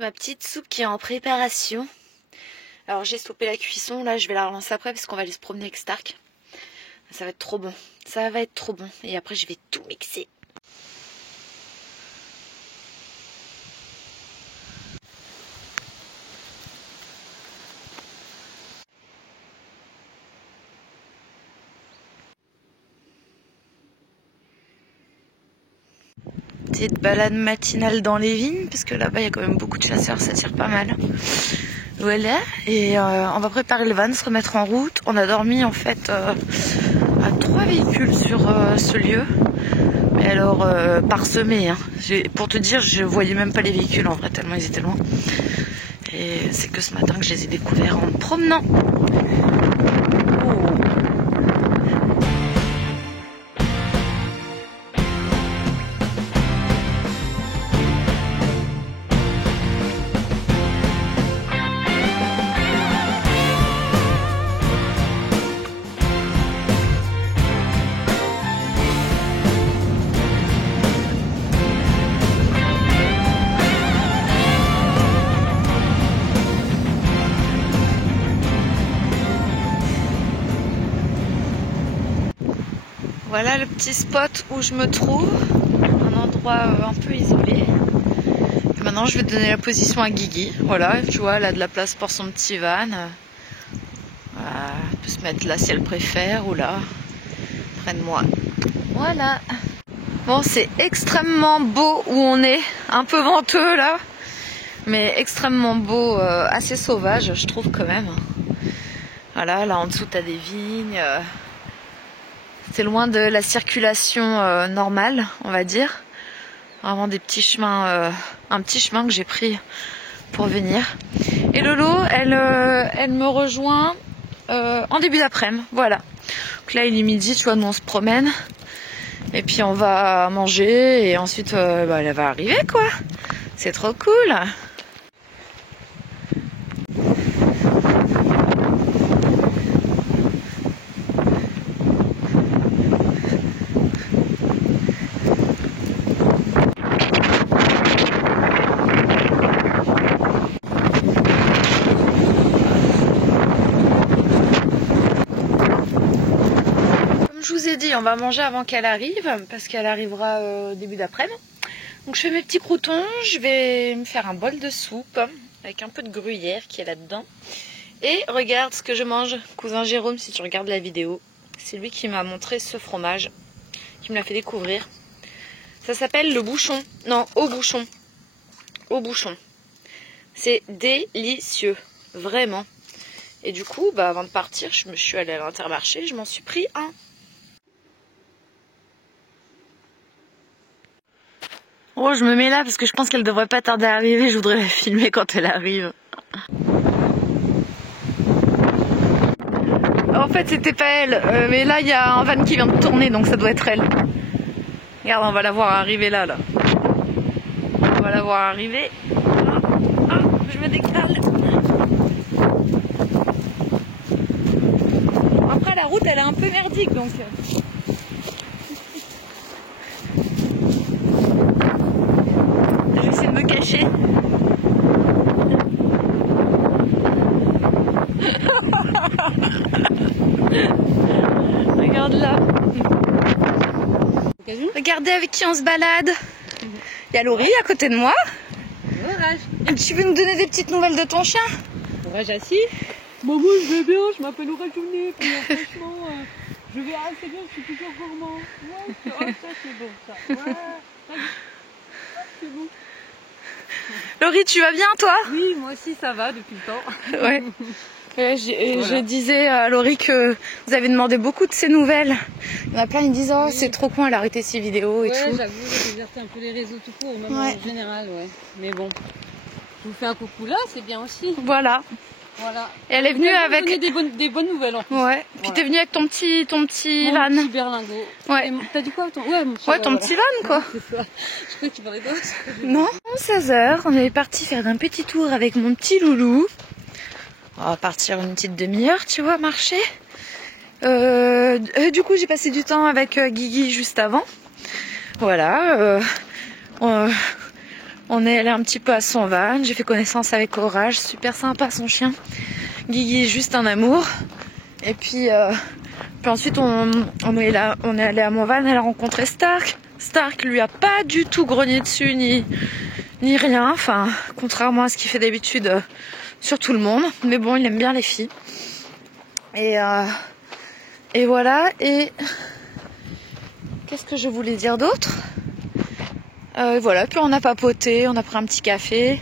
Ma petite soupe qui est en préparation. Alors j'ai stoppé la cuisson, là je vais la relancer après parce qu'on va aller se promener avec Stark. Ça va être trop bon, ça va être trop bon. Et après je vais tout mixer. Petite balade matinale dans les vignes parce que là-bas il y a quand même beaucoup de chasseurs, ça tire pas mal. Voilà, et on va préparer le van, se remettre en route. On a dormi en fait à 3 véhicules sur ce lieu. Mais alors parsemés, hein. Pour te dire, je voyais même pas les véhicules en vrai tellement ils étaient loin. Et c'est que ce matin que je les ai découverts en me promenant. Voilà le petit spot où je me trouve, un endroit un peu isolé. Et maintenant je vais donner la position à Guigui. Voilà, tu vois, elle a de la place pour son petit van. Elle peut se mettre là si elle préfère ou là, près de moi. Voilà. Bon, c'est extrêmement beau où on est, un peu venteux là, mais extrêmement beau, assez sauvage je trouve quand même. Voilà, là en dessous t'as des vignes. C'est loin de la circulation normale, on va dire. Vraiment des petits chemins, un petit chemin que j'ai pris pour venir. Et Lolo, elle me rejoint en début d'après-midi, voilà. Donc là il est midi, tu vois, nous on se promène. Et puis on va manger et ensuite elle va arriver quoi. C'est trop cool. Je vous ai dit, on va manger avant qu'elle arrive, parce qu'elle arrivera au début d'après-midi. Donc je fais mes petits croûtons, je vais me faire un bol de soupe, avec un peu de gruyère qui est là-dedans. Et regarde ce que je mange, cousin Jérôme, si tu regardes la vidéo. C'est lui qui m'a montré ce fromage, qui me l'a fait découvrir. Ça s'appelle le bouchon, non, au bouchon. Au bouchon. C'est délicieux, vraiment. Et du coup, avant de partir, je suis allée à l'Intermarché, je m'en suis pris un. Oh, je me mets là parce que je pense qu'elle devrait pas tarder à arriver. Je voudrais la filmer quand elle arrive. En fait, c'était pas elle. Mais là, il y a un van qui vient de tourner, donc ça doit être elle. Regarde, on va la voir arriver là. On va la voir arriver. Je me décale. Après, la route, elle est un peu merdique, donc... Je vais essayer de me cacher. Regarde là. Regardez avec qui on se balade. Il y a Laurie à côté de moi. Tu veux nous donner des petites nouvelles de ton chien? Ouais, Jassi. Bon, moi je vais bien, je m'appelle Laura Journet. Franchement, je vais assez bien, je suis toujours gourmand. Ouais, ça c'est bon, ça. Ouais, c'est bon. Laurie, tu vas bien toi? Oui, moi aussi ça va depuis le temps. Ouais. Je disais à Laurie que vous avez demandé beaucoup de ses nouvelles. Il y en a plein, ils disent oh, c'est trop con, elle a arrêté ses vidéos et tout. Ouais, j'avoue, j'ai déserté un peu les réseaux tout court, même en général, ouais. Mais bon, je vous fais un coucou là, c'est bien aussi. Voilà. Et elle est venue avec des bonnes nouvelles en plus. Ouais. Puis t'es venue avec ton petit van. Mon petit berlingot. Ouais. T'as dit quoi ton... ton petit van quoi. C'est ça. Je croyais que tu parlais d'autre. Non. 16h, on est parti faire un petit tour avec mon petit loulou. On va partir une petite demi-heure, tu vois, marcher. Du coup, j'ai passé du temps avec Guigui juste avant. Voilà. On est allé un petit peu à son van. J'ai fait connaissance avec Orage, super sympa son chien. Guigui est juste un amour. Et puis ensuite on est allé à mon van, elle a rencontré Stark. Stark lui a pas du tout grogné dessus ni rien, enfin contrairement à ce qu'il fait d'habitude sur tout le monde. Mais bon, il aime bien les filles. Et voilà. Et qu'est-ce que je voulais dire d'autre? Voilà, puis on a papoté, on a pris un petit café.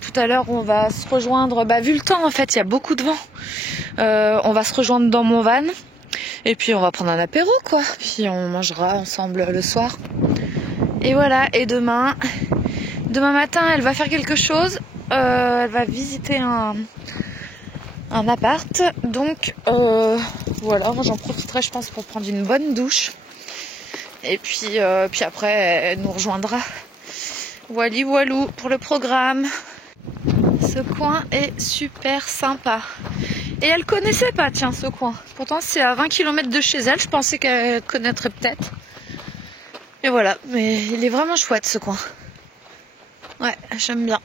Tout à l'heure on va se rejoindre, vu le temps en fait, il y a beaucoup de vent. On va se rejoindre dans mon van. Et puis on va prendre un apéro quoi. Puis on mangera ensemble le soir. Et voilà, et demain matin elle va faire quelque chose. Elle va visiter un appart. Donc voilà, moi j'en profiterai je pense pour prendre une bonne douche. Et puis après elle nous rejoindra. Wally walou pour le programme. Ce coin est super sympa. Et elle connaissait pas, tiens, ce coin. Pourtant, c'est à 20 km de chez elle. Je pensais qu'elle connaîtrait peut-être. Et voilà, mais il est vraiment chouette ce coin. Ouais, j'aime bien.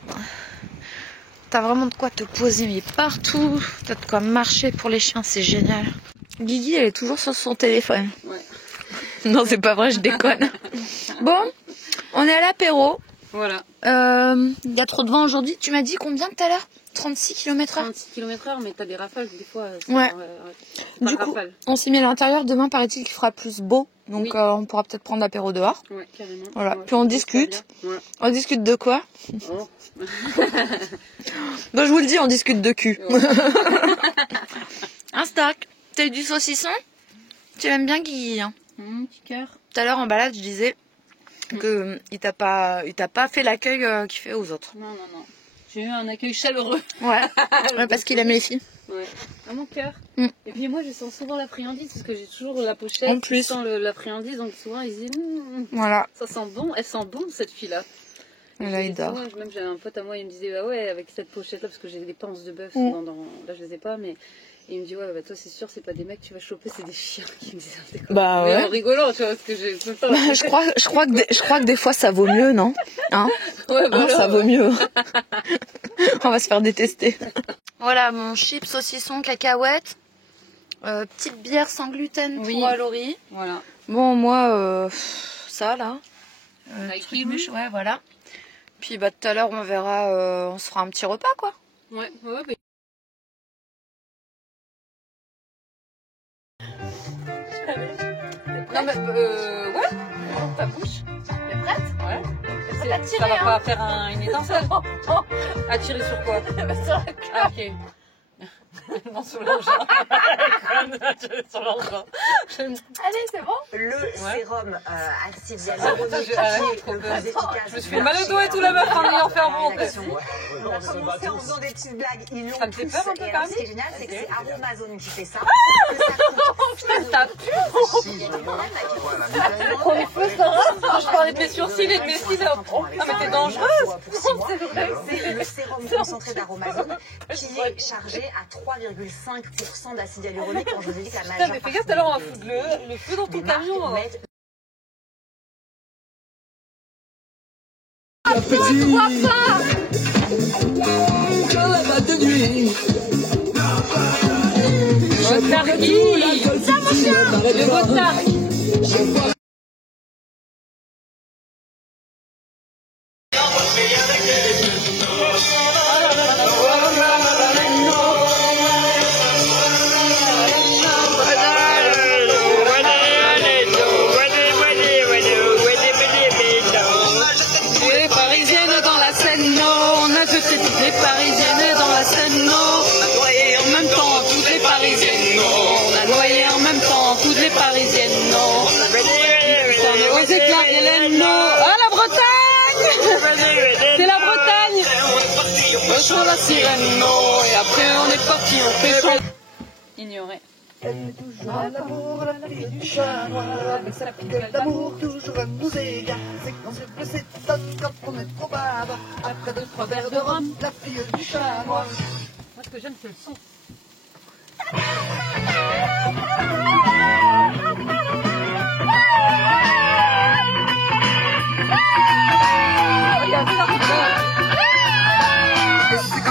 T'as vraiment de quoi te poser, mais partout. T'as de quoi marcher pour les chiens, c'est génial. Guigui, elle est toujours sur son téléphone. Ouais. Non, c'est pas vrai, je déconne. Bon, on est à l'apéro. Voilà. Il y a trop de vent aujourd'hui. Tu m'as dit combien tout à l'heure? 36 km/h. 36 km/h, mais t'as des rafales des fois. Ouais. Du coup, on s'est mis à l'intérieur. Demain, paraît-il qu'il fera plus beau. Donc, oui. On pourra peut-être prendre l'apéro dehors. Ouais, carrément. Voilà. Ouais, puis on discute. Ouais. On discute de quoi? Oh. Donc, je vous le dis, on discute de cul. Ouais. Un Stark. T'as eu du saucisson? Tu aimes bien Guigui, hein? Petit cœur. Tout à l'heure, en balade, je disais que il t'a pas fait l'accueil qu'il fait aux autres. Non. J'ai eu un accueil chaleureux. Ouais, parce qu'il aime les filles. Ouais, à mon cœur. Et puis moi, je sens souvent la friandise parce que j'ai toujours la pochette. En plus. Sans la friandise, donc souvent ils disent voilà. Ça sent bon, elle sent bon cette fille-là. Elle adore. Même j'ai un pote à moi, il me disait bah ouais, avec cette pochette-là, parce que j'ai des panses de bœuf, là je les ai pas, mais. Et il me dit ouais toi c'est sûr c'est pas des mecs que tu vas choper, c'est des chiens qui me disent bah ouais. En rigolant tu vois parce que j'ai tout le temps. je crois que des fois ça vaut mieux, non? Hein? Ouais bah ça vaut mieux. On va se faire détester. Voilà mon chips, saucisson, cacahuètes, petite bière sans gluten pour Laurie. Voilà. Bon moi ça là. Ouais voilà. Puis tout à l'heure on verra, on se fera un petit repas quoi. Ouais. Non mais ouais, ta bouche. T'es prête? Ouais. Ça va pas faire une étincelle. Attirer sur quoi? Sur la queue. Ah ok. Non, sur l'engin. Sur l'engin. Allez, c'est bon? Le sérum acide hyaluronique qui est le plus efficace. Je me suis fait mal au doigt et tout la meuf en ayant fait un bon. On a commencé en faisant des petites blagues. Ils l'ont ça me fait peur un peu quand même. Ce qui est génial, c'est que c'est Aromazone qui fait ça. Ça pue. Je parlais de mes sourcils et de mes cils. Ah mais t'es dangereuse. C'est le sérum concentré d'Aromazone qui est chargé à 3,5% d'acide hyaluronique quand je vous ai dit que la majeure partie. Mais fais gaffe, tout à l'heure on va foutre le feu dans ton camion. Le Botargui. Les Parisiennes dans la Seine, non. On a noyé en même temps toutes les Parisiennes, non. On a noyé en même temps toutes les Parisiennes, non. Aux éclats, Hélène, non. Ah, la Bretagne. C'est la Bretagne. Rejoins la sirène, non. Et après, on est parti, on fait chaud. Ignoré. Elle est toujours à l'amour, la fille du chat noir. Avec sa pique d'amour, toujours à nous égare. C'est quand c'est blessé, ça quand on est trop bavard. Après 2-3 verres de rhum, la fille du chat noir. Moi, ce que j'aime, c'est le son. Regarde,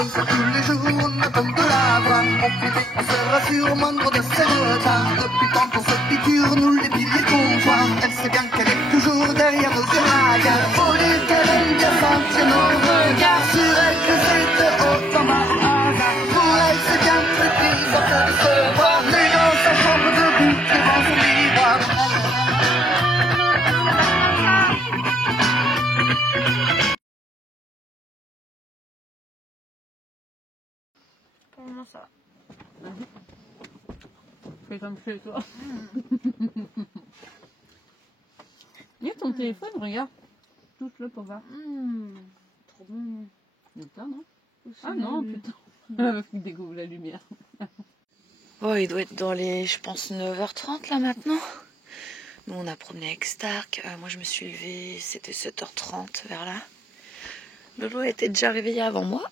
comme ça tous les jours, on attend de la voir. On fait on se rassure au moindre de ses retards. Depuis tant qu'on se piqûre, nous les piliers qu'on voit. Elle sait bien qu'elle est toujours derrière nos érailles. Faut dire qu'elle aime bien sentir nos regards sur elle, que c'était autant ma hasard. Pour elle, c'est bien très triste à force de se voir. Mais dans sa chambre debout, devant son miroir. Comment ça? Fais comme chez toi. Il y a ton téléphone, regarde. Touche-le pour voir. Trop bon. Putain, non? Ah non, putain. Parce qu'il découvre la lumière. Oh, il doit être dans les, je pense, 9h30 là maintenant. Nous, on a promené avec Stark. Moi, je me suis levée, c'était 7h30 vers là. Lolo était déjà réveillée avant moi.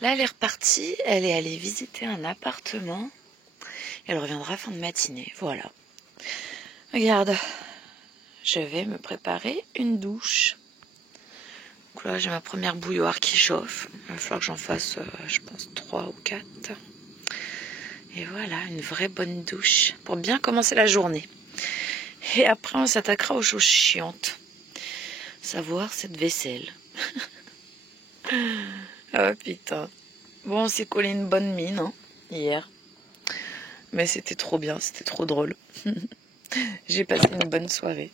Là, elle est repartie. Elle est allée visiter un appartement. Et elle reviendra fin de matinée. Voilà. Regarde. Je vais me préparer une douche. Donc là, j'ai ma première bouilloire qui chauffe. Il va falloir que j'en fasse, je pense, 3 ou 4. Et voilà, une vraie bonne douche pour bien commencer la journée. Et après, on s'attaquera aux choses chiantes. Savoir cette vaisselle. Oh putain. Bon, on s'est collé une bonne mine hein, hier. Mais c'était trop bien, c'était trop drôle. J'ai passé une bonne soirée.